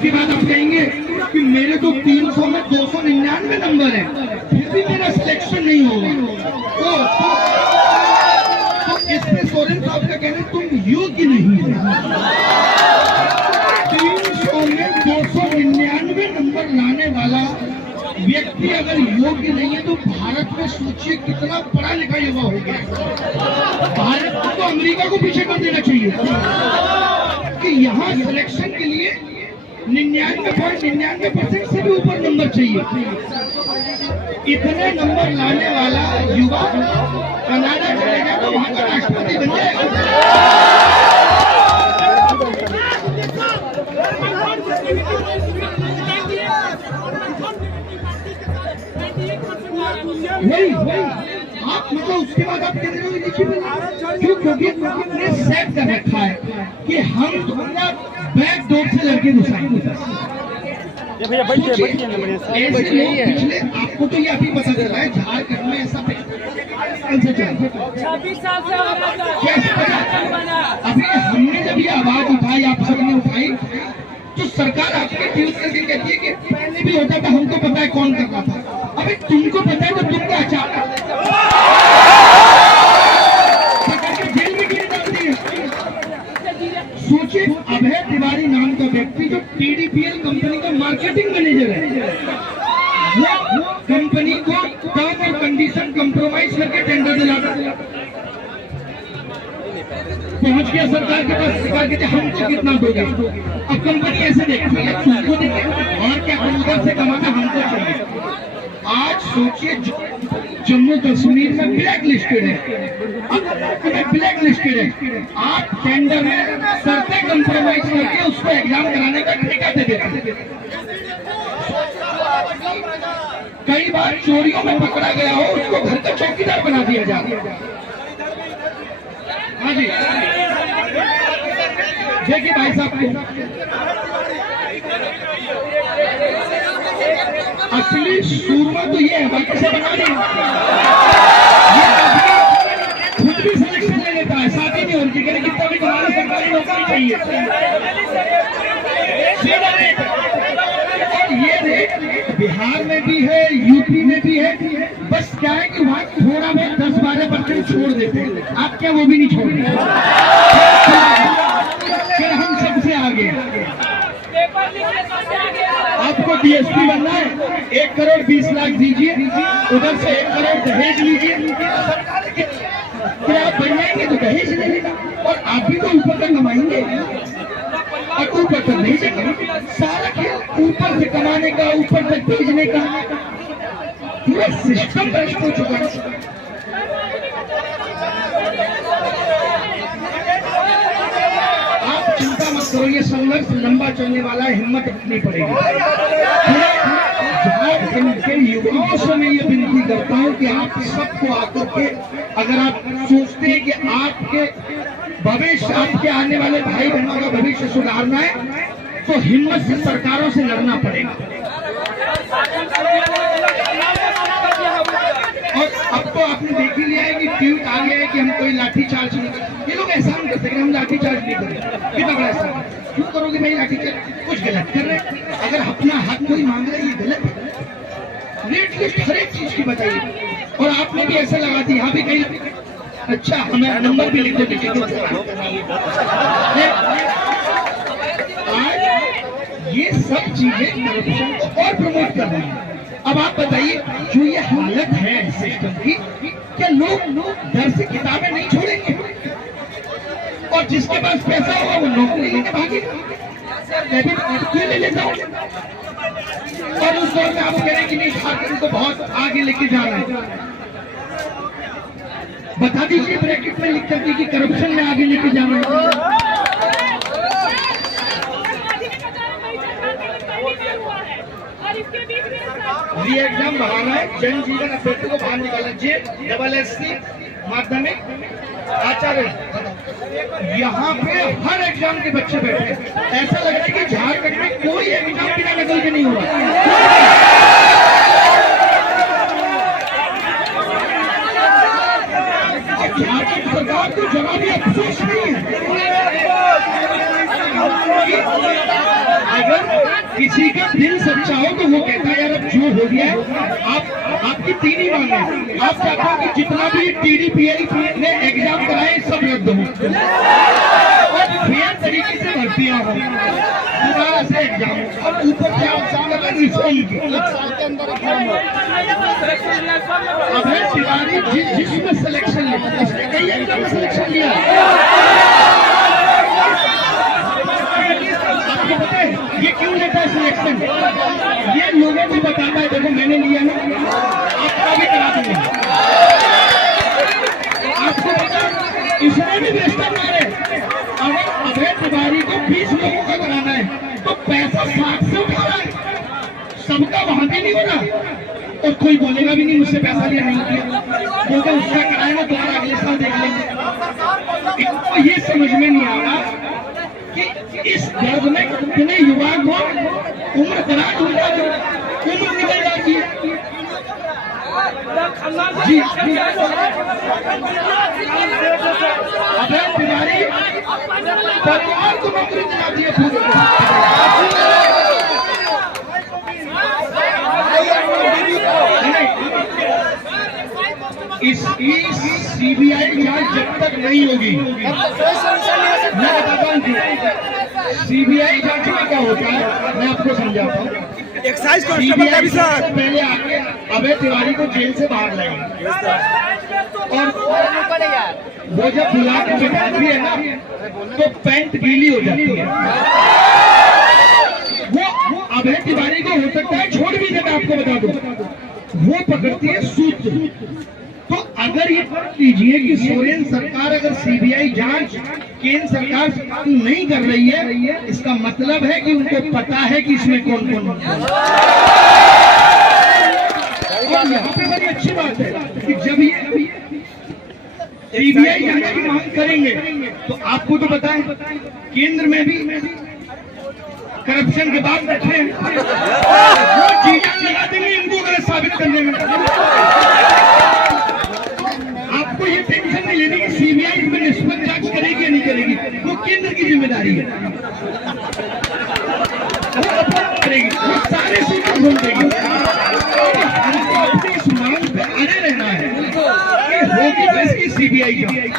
उसके बाद आप कहेंगे कि मेरे तो 300 में 299 नंबर है, फिर भी मेरा सिलेक्शन नहीं होगा। तो इसमें सोरेन साहब का कहना है तुम योग्य नहीं है। 300 में 299 नंबर लाने वाला व्यक्ति अगर योग्य नहीं है तो भारत में सोचिए कितना पढ़ा लिखा युवा हो गया। भारत को अमेरिका को पीछे कर देना चाहिए कि यहाँ सिलेक्शन के लिए 99.99% से भी ऊपर नंबर चाहिए। इतने नंबर लाने वाला युवा कनाडा चलेगा तो वहां का राष्ट्रपति बन जाएगा। वही आप मतलब उसके बाद आप कह रहे हो क्यों? क्योंकि आपने सेट कर रखा है कि हम तुम्हारा बैक डोर से लड़के घुसाएंगे। पिछले आपको तो ये अभी पता चला है झारखंड में ऐसा 26 साल से अभी हमने जब ये आवाज उठाई, आप सबने उठाई, तो सरकार आपके ट्वीट करके कहती है कि पहले भी होता था, हमको पता है कौन करता था। अभी तुमको पता है तो तुम क्या चाहते जेल में क्यों डालती है? सोचिए, अभय तिवारी नाम का व्यक्ति जो TDPL कंपनी का मार्केटिंग मैनेजर है, वो कंपनी को टर्म और कंडीशन कंप्रोमाइज करके टेंडर दिलाता पहुंच गया सरकार के पास। सरकार कहते हमको कितना दोगे? अब कंपनी ऐसे देखती है तुमको देंगे और क्या उधर से कमाना हमको चाहिए। आज सोचिए जम्मू कश्मीर में ब्लैक लिस्टेड है, ब्लैक लिस्टेड है। आप टेंडर में शर्तें कंप्रोमाइज करके उसको एग्जाम कराने का ठेका दे देते। कई बार चोरियों में पकड़ा गया हो उसको घर का चौकीदार बना दिया जाए। हाँ जी, देखिए भाई साहब, असली सूरमा तो ये है भाई, कैसे बना दें? खुद भी सिलेक्शन ले लेता है, साथ ही नहीं होती कि कितना भी कमाना सरकारी नौकरी चाहिए। और ये रेट बिहार में भी है, यूपी में भी है। बस क्या है कि वहाँ थोड़ा बहुत 10-12% छोड़ देते हैं। आप क्या वो भी नहीं छोड़ते? फिर हम सबसे आगे। आपको DSP बनना है, 1 करोड़ 20 लाख दीजिए, उधर से 1 करोड़ दहेज लीजिए। फिर आप बन जाएंगे तो दहेज ले लेगा और आप भी तो ऊपर तक कमाएंगे और ऊपर तक नहीं जाएंगे। सारा खेल ऊपर से कमाने का, ऊपर तक भेजने का, पूरा सिस्टम भ्रष्ट हो चुका है। आप चिंता मत करो, ये संघर्ष लंबा चलने वाला है, हिम्मत रखनी पड़ेगी। झारखंड के युवाओं से मैं ये विनती करता हूँ कि आप सबको आकर के, अगर आप सोचते हैं कि आपके भविष्य, आपके आने वाले भाई बहनों का भविष्य सुधारना है, तो हिम्मत से सरकारों से लड़ना पड़ेगा। और अब तो आपने देख ही लिया है कि ट्वीट आ गया है कि हम कोई लाठीचार्ज नहीं करें। ये लोग एहसान करते हैं कि हम लाठीचार्ज नहीं करें। कितना बड़ा एहसान? क्यों करोगे भाई लाठीचार्ज? कुछ गलत कर रहे हैं। अगर अपना हक कोई मांग रहा है ये गलत है। रेट लिस्ट हर एक चीज की बताइए। और आपने भी ऐसा लगा दी, यहाँ भी कहीं अच्छा हमें नंबर भी लिख दो दीजिए। आज ये सब चीजें करप्शन को और प्रमोट कर रही है। अब आप बताइए, जो ये हालत है सिस्टम की, क्या लोग डर से किताबें नहीं छोड़ेंगे? और जिसके पास पैसा होगा वो नौकरी लेके भागेगा। मैं भी क्यों ले लेता हूँ? और उस दौर में आप कह रहे हैं कि नहीं, झारखंड को बहुत आगे लेके जाना है। बता दीजिए ब्रैकेट में लिख करके कि करप्शन में आगे लेके जाना है। एग्जाम बढ़ाना है, जन जीवन अभ्यर्थी को बाहर निकालना। JSSC माध्यमिक आचार्य, यहाँ पे हर एग्जाम के बच्चे बैठे हैं। ऐसा लग रहा है कि झारखंड में कोई एग्जाम बिना नकल के नहीं हो रहा। झारखंड सरकार को जरा भी अफसोस नहीं है। अगर किसी का दिल सच्चा हो तो वो कहता है यार अब जो हो गया है, आपकी तीन ही मांग है। आप चाहते हो कि जितना भी TDPI ने एग्जाम कराए सब रद्द हो और फेयर तरीके से भर्तियां हो, दोबारा से एग्जाम हो, और ऊपर से एग्जाम अगर रिफॉर्म की अभय तिवारी जिसमें सिलेक्शन लिया उसने कई एग्जाम में सिलेक्शन लिया। आपको पता है ये क्यों लेता है सिलेक्शन? ये लोगों को बताता है देखो मैंने लिया ना, आपका भी करा दूंगा। आपको पता इसमें भी वेस्टर्न मारे, अगर अभय तिवारी को 20 लोगों का कराना है तो पैसा 60 से उठा रहा है, सबका वहां भी नहीं हो रहा और कोई बोलेगा भी नहीं मुझसे पैसा लिया नहीं किया, क्योंकि उसका कराएगा तो अगले साल देख लेंगे। इनको ये समझ में नहीं आ रहा कि इस दर्द में कितने युवा को उम्र दराज होता है, उम्र निकल जाती है। जी अभय तिवारी परिवार को नौकरी दिलाती है पूरे इसकी CBI जांच जब तक नहीं होगी, मैं बताता हूँ CBI जांच में क्या होता है मैं आपको समझाता हूँ। एक्साइज कांस्टेबल का भी सर पहले आके अभय तिवारी को जेल से बाहर लाएंगे और वो जब बुला के बिठाती है ना तो पैंट गीली हो जाती है। वो अभय तिवारी को हो सकता है छोड़ भी देता, आपको बता दो वो पकड़ती है सूत्र। तो अगर ये कीजिए कि सोरेन सरकार अगर CBI जांच केंद्र सरकार नहीं कर रही है, इसका मतलब है कि उनको पता है कि इसमें कौन कौन और यहाँ पे बड़ी अच्छी बात है कि जब ये CBI जांच की मांग करेंगे तो आपको तो पता है केंद्र में भी करप्शन के बाद बैठे हैं, वो जी लगा देंगे इनको गलत साबित करने में। आपको ये टेंशन नहीं लेनी कि CBI इसमें निष्पक्ष जांच करेगी या नहीं करेगी, वो केंद्र की जिम्मेदारी है, वो अपना करेगी, वो सारे सूत्र ढूंढ देगी। हमको अपनी इस मांग पे अड़े रहना है कि होगी तो इसकी CBI जांच।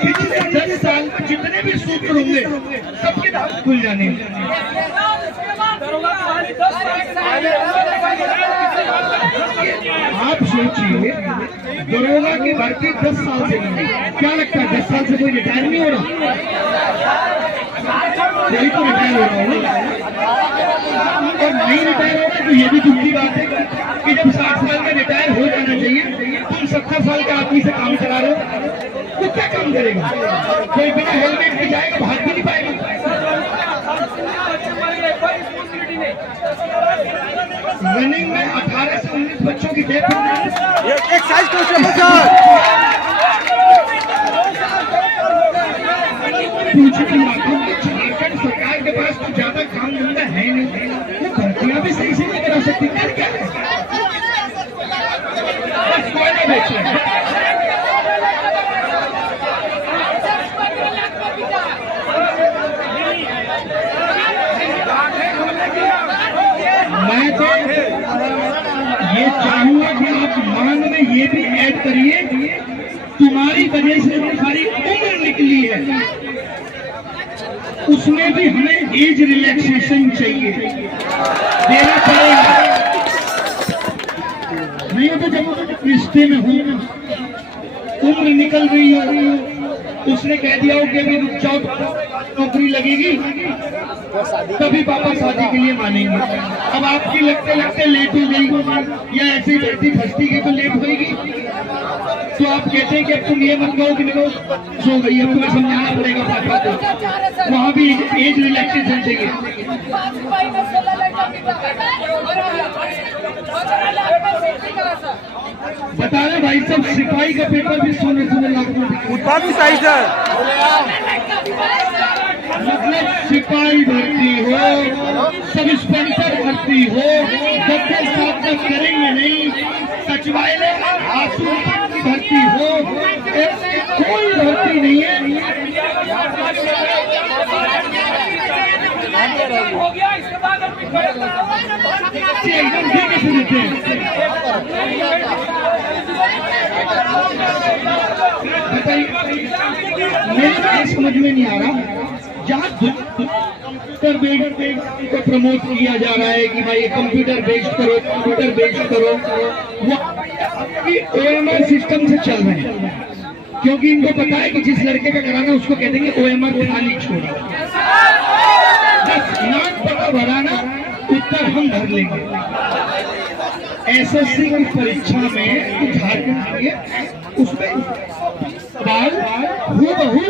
पिछले 10 साल में जितने भी सूत्र होंगे सबके दांत खुल जाने हैं। आप सोचिए दरोगा की भर्ती 10 साल से नहीं, क्या लगता है 10 साल से कोई रिटायर नहीं हो रहा? यही तो रिटायर हो रहा होगा और नहीं रिटायर हो रहा तो ये भी दुख की बात है कि जब 60 साल में रिटायर हो जाना चाहिए, तुम 70 साल के आदमी से काम करा रहे हो तो क्या काम करेगा? कोई बिना हेलमेट के जाएगा, भाग भी नहीं पाएगा। रनिंग में 18 से 19 बच्चों की डेथ हो गई। एक्साइज कांस्टेबल सर झारखंड सरकार के पास तो ज्यादा काम धंधा है नहीं, वो भर्तियां भी सही से नहीं करा सकती, कर क्या है? बस कोयला बेच रहे हैं। मैं तो ये चाहूंगा कि आप मांग में ये भी ऐड करिए, तुम्हारी वजह से हमारी उम्र निकली है, उसमें भी हमें एज रिलैक्सेशन चाहिए, देना पड़ेगा। नहीं तो जब रिश्ते में हूँ उम्र निकल रही हो, उसने कह दिया हो कि अभी रुक जाओ नौकरी लगेगी तभी पापा शादी के लिए मानेंगे। अब आपकी लगते लगते लेट हो गई या ऐसी व्यक्ति फंसती गई तो लेट होगी, तो आप कहते हैं कि अब तुम ये मत कहो कि देखो सो गई, अब तुम्हें समझाना पड़ेगा पापा को, वहाँ भी एज रिलैक्सेशन चाहिए। बता रहे भाई सब सिपाही का पेपर भी सोने लाख उत्पाद भी सही सर, मतलब सिपाही भर्ती हो, सब इंस्पेक्टर भर्ती हो, बच्चे साथ तक करेंगे नहीं, सचिवालय आंसू की भर्ती हो, कोई भर्ती नहीं है। हो गया, इसके बाद हम एकदम ठीक है देते हैं। मेरे समझ में नहीं आ रहा, जहाँ कंप्यूटर बेस्ड को प्रमोट किया जा रहा है कि भाई कंप्यूटर बेस्ड करो, कंप्यूटर बेस्ड करो, वो OMR सिस्टम से चल रहे हैं, क्योंकि इनको पता है कि जिस लड़के का कराना उसको कह देंगे OMR खाली छोड़ो, बस नाम पता भराना, उत्तर हम भर लेंगे। SSC की परीक्षा में झारखंड के उसमें सवाल हूबहू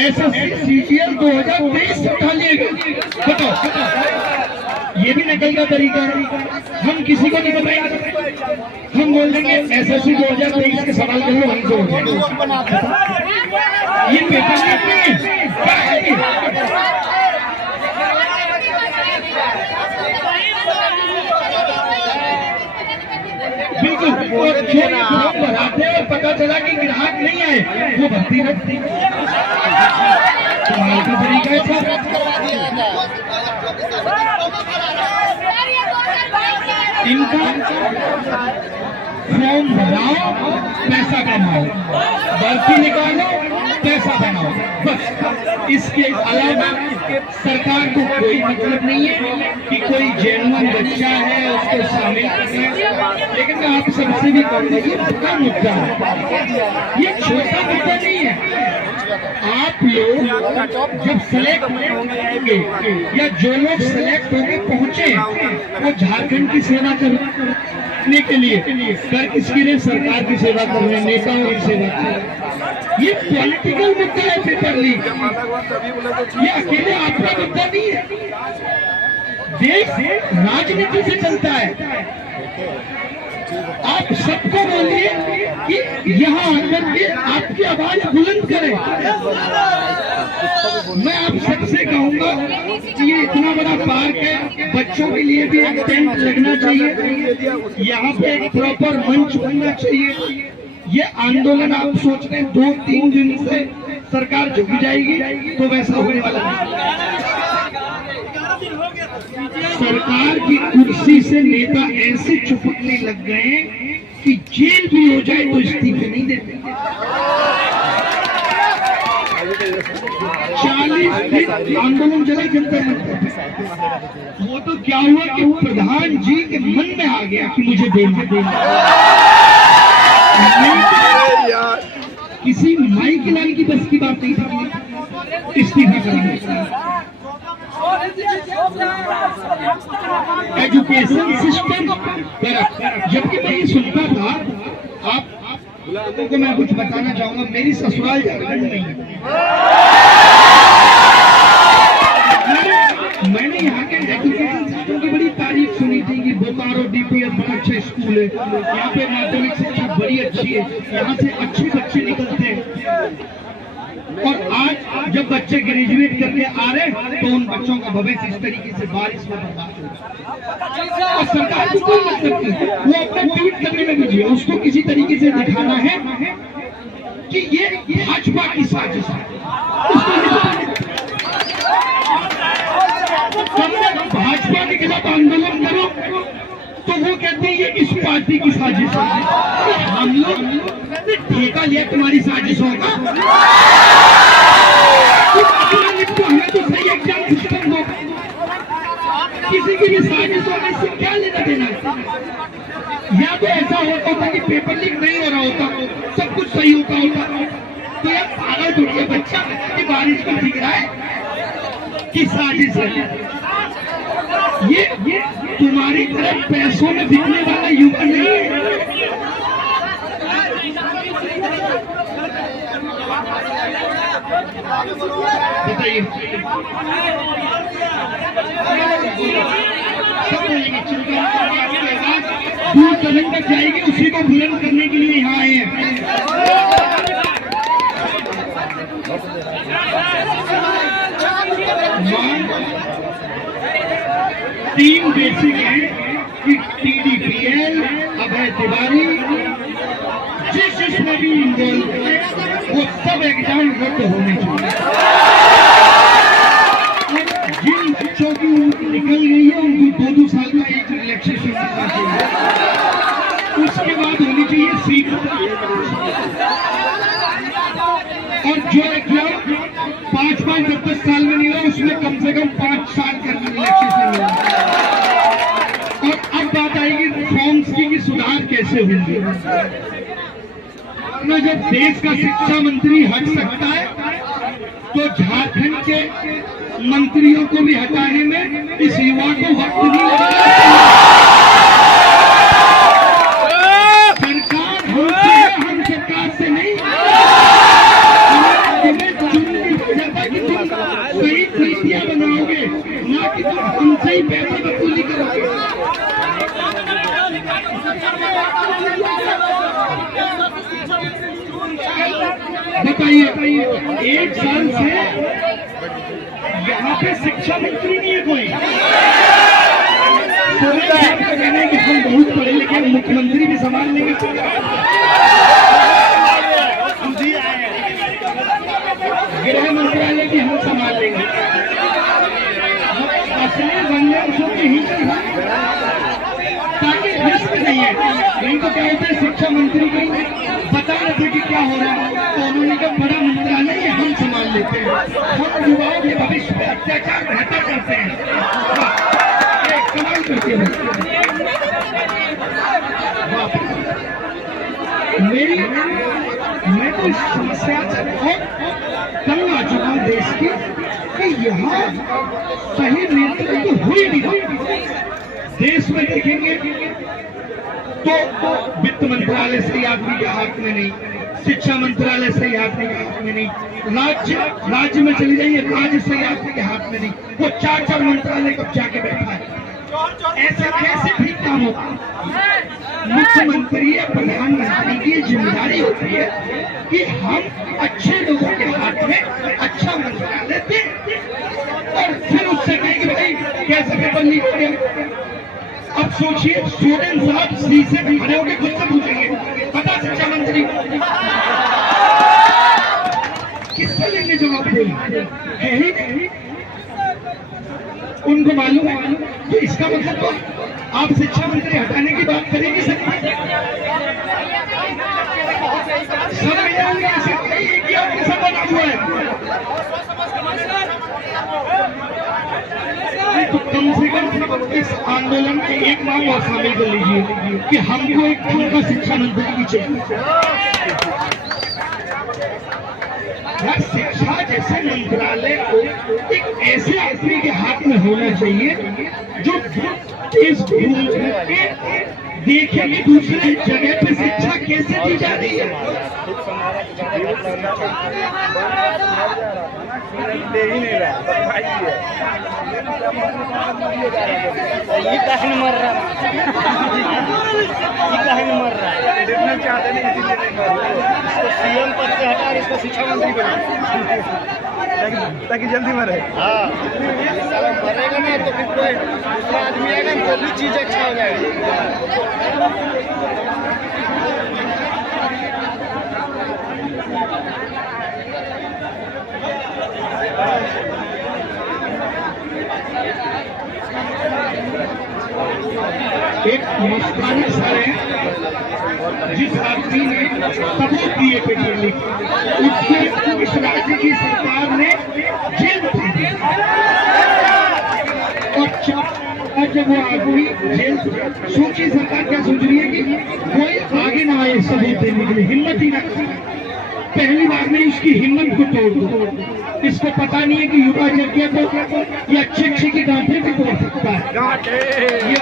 SSC CGL 2023 से उठा लिए गए। बताओ, ये भी नकल का तरीका है। हम किसी को नहीं बताएंगे, हम बोल देंगे SSC 2023 के सवाल कर लो, वहीं से हो जाएगा। ये पेपर बिल्कुल, और जो फॉर्म भराते और पता चला कि ग्राहक नहीं आए, वो भर्ती रखती कमाल का तरीका है सर। इनका फॉर्म भराओ, पैसा कमाओ, भर्ती निकालो, पैसा बनाओ, बस। इसके अलावा सरकार को कोई मतलब नहीं है कि कोई जेन्युइन बच्चा है उसको शामिल करना। लेकिन मैं आप सबसे भी कहूँगा, ये बड़ा मुद्दा है, ये छोटा मुद्दा नहीं है। आप लोग जब सेलेक्ट होंगे या जो लोग सेलेक्ट होंगे पहुंचे, वो झारखंड की सेवा करने के लिए कर किसकी रहे, सरकार की सेवा कर रहे, नेताओं की सेवा कर रहे। ये पॉलिटिकल मुद्दा है पेपर लीक, ये अकेले आपका मुद्दा नहीं है, देश राजनीति से चलता है। आप सबको बोलिए कि यहाँ आकर के आपकी आवाज बुलंद करें। मैं आप सबसे कहूंगा कि ये इतना बड़ा पार्क है, बच्चों के लिए भी एक टेंट लगना चाहिए, यहाँ पे एक प्रॉपर मंच बनना चाहिए। ये आंदोलन आप सोच रहे हैं 2-3 दिन से सरकार झुक जाएगी, तो वैसा होने वाला नहीं। सरकार की कुर्सी से नेता ऐसे चिपकने लग गए कि जेल भी हो जाए तो इस्तीफे नहीं देते। 40 दिन आंदोलन चला जनता मंच, वो तो क्या हुआ कि प्रधान जी के मन में आ गया कि मुझे देना किसी माई के लाल की बस की बात नहीं थी इस्तीफा कराने। एजुकेशन सिस्टम, जबकि मैं ये सुनता था, आप लोगों को मैं कुछ बताना चाहूंगा, मेरी ससुराल झारखंड नहीं है। मैंने यहाँ के एजुकेशन सिस्टम की बड़ी तारीफ सुनी थी कि बोकारो DPS बड़ा अच्छा स्कूल है, यहाँ पे माध्यमिक शिक्षा बड़ी अच्छी है, यहाँ से अच्छे बच्चे निकलते हैं। और आज जब बच्चे ग्रेजुएट करके आ रहे हैं तो उन बच्चों का भविष्य इस तरीके से बारिश में बर्बाद हो रहा है। और सरकार को कोई मतलब नहीं, वो अपना ट्वीट करने में बिजी है, उसको किसी तरीके से दिखाना है कि ये भाजपा की साजिश है। भाजपा के खिलाफ आंदोलन करो तो वो कहते हैं ये इस पार्टी की साजिश है। हम लोग ठेका लिया तुम्हारी साजिशों का, हमें तो सही एग्जाम सिस्टम दो, किसी की भी साजिशों में से क्या लेना देना। या तो ऐसा होता था कि पेपर लीक नहीं हो रहा होता, सब कुछ सही होता, तो यार पागल दुनिया बच्चा कि बारिश को दिख रहा है कि साजिश है। ये तुम्हारी तरफ पैसों में बिकने वाला युवा नहीं है। बताइए, दूर कदम तक जाएगी, उसी को बुलंद करने के लिए यहाँ आए हैं। 3 बेसिक है कि TDPL, अभय तिवारी, जिसमें भी इन्वॉल्व है वो सब एग्जाम रद्द होने चाहिए। जिन बच्चों की उम्र निकल गई है, उनको 2-2 साल का एज रिलैक्सेशन करना चाहिए, उसके बाद होनी चाहिए सीख। और जो एग्जाम 5-5, 10-10 साल में नहीं हुआ, उसमें कम से कम 5 साल का रिलैक्सेशन हुआ। और अब बात आएगी रिफॉर्म्स की कि सुधार कैसे होंगे। अपना जब देश का शिक्षा मंत्री हट सकता है, तो झारखंड के मंत्रियों को भी हटाने में इस युवा को वक्त नहीं लगेगा। सरकार हमसे है, हम सरकार से नहीं। तुम्हें चुनने को जाता कि तुम सही नीतियां बनाओगे, ना कि तुम हमसे ही पैसा वसूली करोगे। बताइए, 1 साल से यहाँ पे शिक्षा मंत्री नहीं है कोई। सोरेन साहब का कहना है कि हम बहुत पढ़े लिखे, मुख्यमंत्री भी संभाल लेंगे। गृह मंत्रालय भी हम संभाल लेंगे। असली बनने उसके ही ताकि रिस्क नहीं है। नहीं तो क्या होता है, शिक्षा मंत्री को बता रहे थे कि क्या हो रहा है, तो उन्होंने कहा बड़ा मंत्रालय है, हम संभाल लेते हैं, हम युवाओं के भविष्य में अत्याचार बेहतर करते हैं। कमाल करते हैं। मैं तो इस समस्या से बहुत तंग आ चुका हूँ देश की, कि यहाँ सही नेतृत्व हो ही नहीं रहा। देश में देखेंगे तो वित्त मंत्रालय सही आदमी के हाथ में नहीं, शिक्षा मंत्रालय सही आदमी के हाथ में नहीं, राज्य में चली जाइए, राज्य सही आदमी के हाथ में नहीं, वो 4-4 मंत्रालय कब जाके बैठा है। ऐसे कैसे ठीक काम होगा। मुख्यमंत्री या प्रधानमंत्री की जिम्मेदारी होती है कि हम अच्छे लोगों के हाथ में अच्छा मंत्रालय दें, और फिर उससे कहें कि भाई कैसे पेपर लीक हो गया। अब सोचिए, सोरेन साहब शीशे में खड़े होकर खुद से पूछेंगे, पता शिक्षा मंत्री किससे लेंगे जवाब देंगे, है ही नहीं। उनको मालूम है कि इसका मतलब तो आप शिक्षा मंत्री हटाने की बात करेंगे। सब एक ही आपके सब बना हुआ है, तो कम से कम इस आंदोलन में एक मांग और शामिल कर लीजिए कि हमको एक ढंग का शिक्षा मंत्री भी चाहिए। यार, शिक्षा जैसे मंत्रालय को एक ऐसे आदमी के हाथ में होना चाहिए जो इस घूम के देखे कि दूसरी जगह पे शिक्षा कैसे दी जा रही है। ये कहीं मर रहा है, देखना चाहते नहीं, इसीलिए नहीं मर रहा। इसको सीएम पद से हटा, इसको शिक्षा मंत्री बना ताकि जल्दी मरे। हाँ, मरेगा ना तो फिर कोई दूसरा आदमी आएगा तो भी चीज अच्छा हो जाएगा। एक मस्तानी सर है, जिस आदमी ने सबूत दिए पेपर लीक, उसको इस राज्य की सरकार ने जेल भेज दिया। और जब वो आदमी जेल, सोचिए सरकार क्या सोच रही है कि कोई आगे ना आए सबूत देने के लिए, हिम्मत ही ना करे। पहली बार में उसकी हिम्मत को तोड़ दो। इसको पता नहीं है कि युवा जगह को ये अच्छे की गांठें भी तोड़ सकता है। ये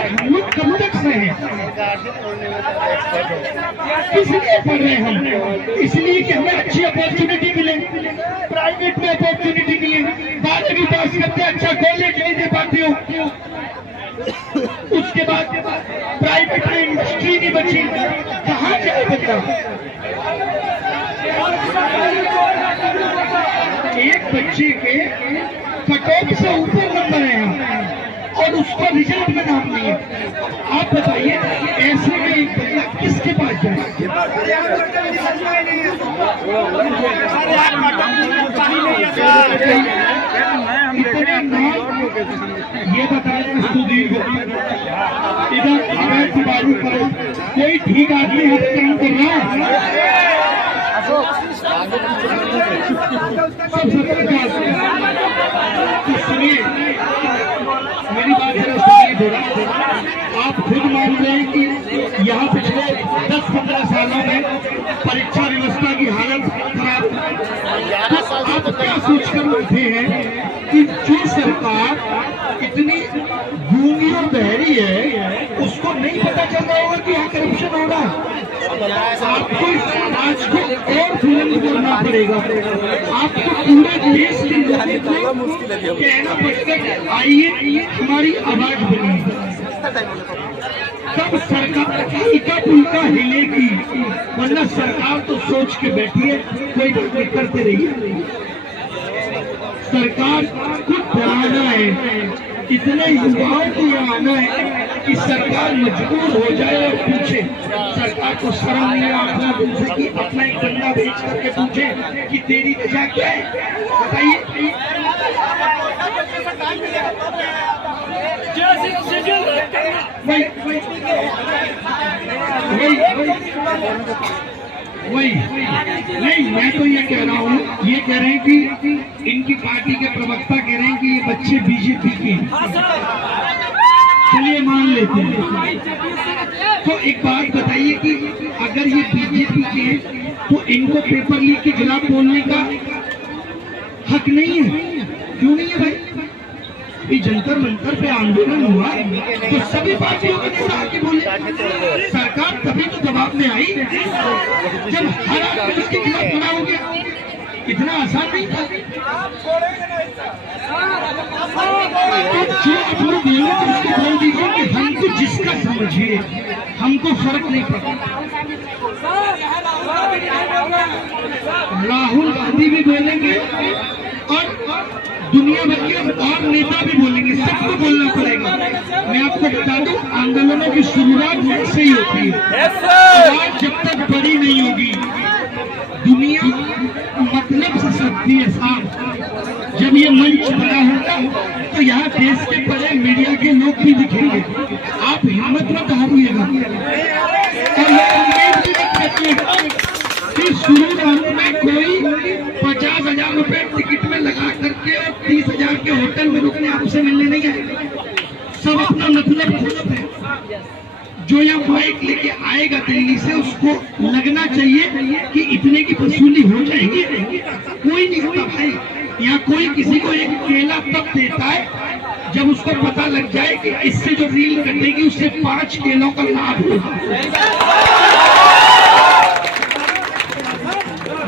हम लोग कब तक से हैं, इसलिए पढ़ रहे हम, इसलिए कि हमें अच्छी अपॉर्चुनिटी मिले। प्राइवेट में अपॉर्चुनिटी नहीं है, 12वीं पास करते अच्छा कॉलेज नहीं दे पाते हो, उसके बाद प्राइवेट में इंडस्ट्री नहीं बची, कहाँ जाए बच्चा। एक बच्चे के कट ऑफ से ऊपर नंबर है और और उसका रिजल्ट में नाम नहीं है। आप बताइए ऐसे में एक बंदा किसके पास जाए? इतने नाम ये बताया सुधीर को इधर बाबू करो, कोई ठीक आदमी हर काम कर रहा है। तो सुनिए मेरी बात जरा सुनिए थोड़ा। आप खुद मान रहे हैं कि यहाँ पिछले 10-15 सालों में परीक्षा व्यवस्था की हालत खराब। तो आप क्या सोचकर उठे हैं कि जो सरकार इतनी गूंगी और बहरी है उसको नहीं पता चल रहा होगा कि यहाँ करप्शन हो रहा है? आपको इस समाज को और बुलंद करना पड़ेगा। आपको पूरे देश के लोगों को कहना पड़ेगा कि आइए हमारी आवाज बनिए। तब सरकार हल्का फुल्का हिलेगी, वरना सरकार तो सोच के बैठी है कोई बात नहीं, करते रहिए। सरकार को डराना है, इतने युवाओं को ये आना है कि सरकार मजबूर हो जाए और पूछे। सरकार को शर्म नहीं आना तुमसे कि अपना एक बंदा भेज करके पूछे कि तेरी वजह क्या है, बताइए। वही नहीं, मैं तो ये कह रहा हूँ, ये कह रहे हैं कि इनकी पार्टी के प्रवक्ता कह रहे हैं कि ये बच्चे बीजेपी के, चलिए मान लेते हैं। तो एक बात बताइए कि अगर ये बीजेपी के हैं तो इनको पेपर लीक के खिलाफ बोलने का हक नहीं है? क्यों नहीं है भाई? जंतर मंतर पे आंदोलन हुआ तो सभी पार्टियों के नेता आके बोले, सरकार तभी तो दबाव में आई जब हर आदमी उसके खिलाफ खड़ा हो गया। इतना आसान नहीं था। जो अपने बोले तो उसको बोल दीजिए कि हमको जिसका समझिए, हमको फर्क नहीं पड़ता। राहुल गांधी भी बोलेंगे और दुनिया भर के और नेता भी बोलेंगे, सबको बोलना पड़ेगा। मैं आपको बता दूं, आंदोलनों की शुरुआत मन से ही होती है। आवाज जब तक बड़ी नहीं होगी, दुनिया मतलब से सकती है साफ। जब ये मंच बड़ा होगा तो यहाँ देश के बड़े मीडिया के लोग भी दिखेंगे। आप हिम्मत मत हारिएगा और ये उम्मीद भी मत रखिएगा कि शुरुआत में कोई 50,000 रुपए टिकट में लगा करके और 30,000 के होटल में रुकने आपसे मिलने नहीं आएगा। सब अपना मतलब खोजते हैं। जो यहाँ बाइक लेके आएगा दिल्ली से, उसको लगना चाहिए कि इतने की वसूली हो जाएगी। कोई नहीं होता भाई, यहाँ कोई किसी को एक केला तब देता है जब उसको पता लग जाए कि इससे जो रील कटेगी उससे 5 केलों का लाभ होगा।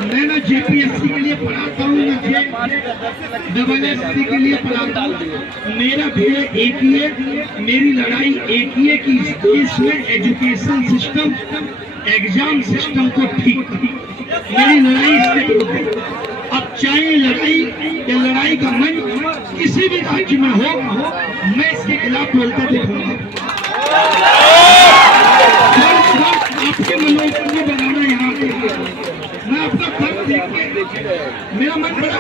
मैं ना JPSC के लिए पढ़ाता हूँ, ना JSS के लिए पढ़ाता हूँ। मेरा ध्येय एक ही है, मेरी लड़ाई एक ही है कि इस देश में एजुकेशन सिस्टम, एग्जाम सिस्टम को ठीक करें। मेरी लड़ाई इसके विरुद्ध है। अब चाहे लड़ाई का मंच किसी भी राज्य में हो, मैं इसके खिलाफ बोलता देखूंगा। आपके मनोबल को बनाना यहाँ पे, मैं अपना फर्क देख के मेरा मन बड़ा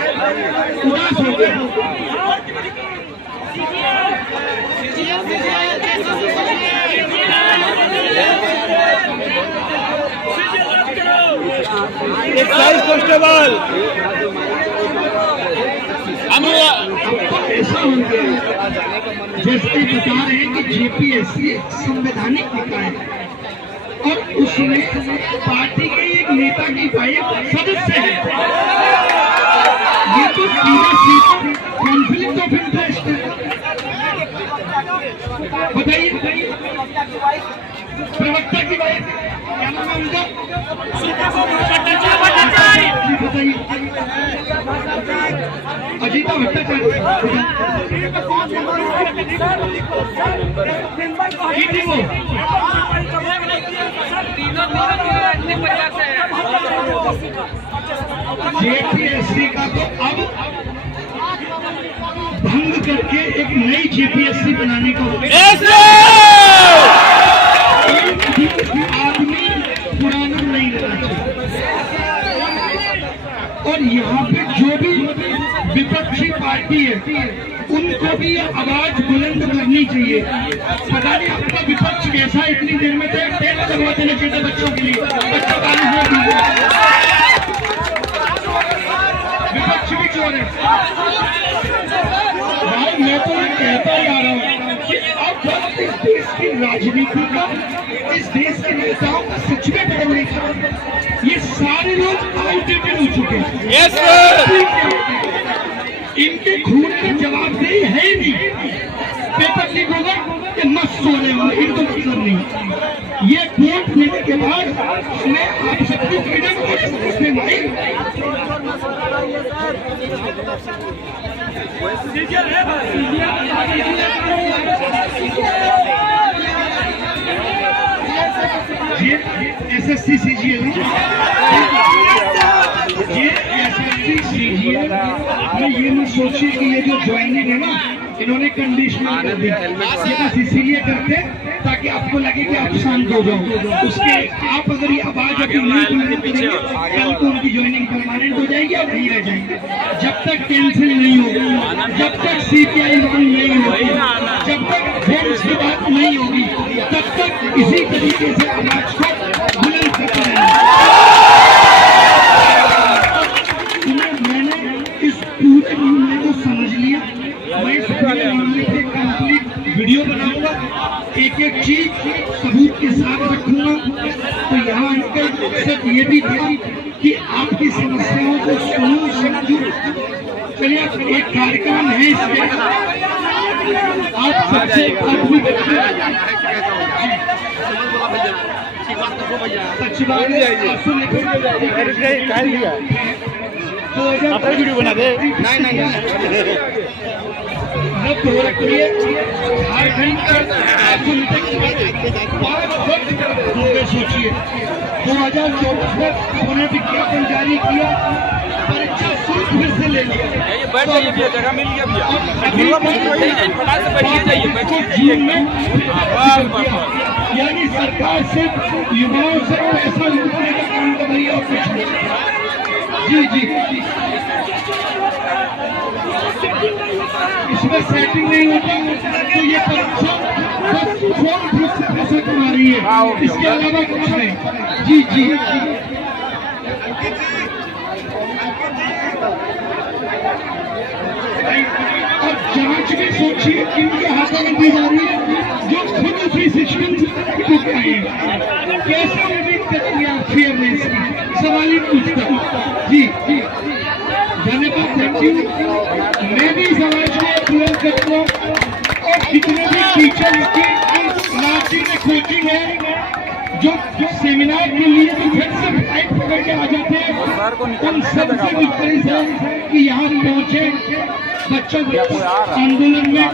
उदास हो गया। एक्साइज कांस्टेबल ऐसा हो गया जैसे बता रहे हैं कि JPSC संवैधानिक निकाय है और उसमें पार्टी के एक नेता की वाइफ सदस्य है। ये तो सीधा कॉन्फ्लिक्ट ऑफ इंटरेस्ट है। बताइए प्रवक्ता की वाइफ क्या नाम है उनका? बताइए अजीता भट्टाचार्य। JPSC का तो अब भंग करके एक नई जेपीएससी बनाने का एक भी आदमी पुराना नहीं रहना चाहिए। और यहाँ पे जो भी विपक्षी पार्टी है उनको भी आवाज बुलंद करनी चाहिए। पता नहीं आपका विपक्ष कैसा इतनी देर में टेस्ट करवा देना चाहिए बच्चों के लिए, बच्चों का विपक्ष भी चोर है। भाई मैं तो ये कहता जा रहा हूँ कि अब वक्त इस देश की राजनीति का, इस देश के नेताओं का सच में बदलने का। ये सारे लोग आउटडेटेड हो चुके हैं। इनके खून की जवाबदेही है ही नहीं। पेपर लीक होगा कि मस्त सो रहे होंगे, इनको मतलब नहीं। ये वोट देने के बाद मैं आप सबको फ्रीडम उसमें भाई एसएससी सीजीएल ये एसएससी सीजीएल में ये मत सोचिए कि ये जो ज्वाइनिंग है ना इन्होंने कंडीशनल कर दिया। ये बस इसीलिए करते ताकि आपको लगे कि आप शांत हो जाओ। उसके आप अगर ये आवाज अभी नहीं बुलंद करेंगे कल को उनकी ज्वाइनिंग परमानेंट हो जाएगी और नहीं रह जाएंगे। जब तक कैंसिल नहीं होगी, जब तक सीपीआई बंद नहीं होगी, जब तक बेंच की बात नहीं होगी, तब तक इसी तरीके से आवाज को बुलंद करते रहेंगे। मैंने इस पूरे मामले को समझ लिया। मैं इस पूरे मामले पे कंप्लीट वीडियो बनाऊंगा, एक एक चीज सबूत के साथ रखूंगा। तो यहाँ आकर मकसद ये भी था कि आपकी समस्याओं को सुनूं समझूं। चलिए एक कार्यक्रम है इसमें आप सबसे सच बात वीडियो बना दे। नहीं रद्द हो रखी है। झारखंड सोचिए 2024 में उन्होंने विज्ञापन जारी किया, परीक्षा शुल्क फिर से ले लिया। जगह मिल गया यानी सरकार से युवाओं से पैसा लूटने का काम कर रही है और कुछ नहीं। जी इसमें सेटिंग नहीं होता तो ये परीक्षा बस से पैसा कमा रही है, इसके अलावा कुछ नहीं। जी और जांच भी सोचिए किनके हाथों में दी जा रही है जो खुद उसी सिस्टम को कहें। कैसे उम्मीद करेंगे आप फेयरनेस की? सवाल ही पूछता हूँ। जी धन्यवाद, थैंक यू। मैं भी समाज को बुलंद करता हूँ और जितने भी टीचर की नाची में कोचिंग है जो सेमिनार के लिए फिर से फ्लाइट पकड़ के आ जाते हैं, उन सबसे गुजारिश है कि यहाँ पहुँचे, बच्चों के आंदोलन में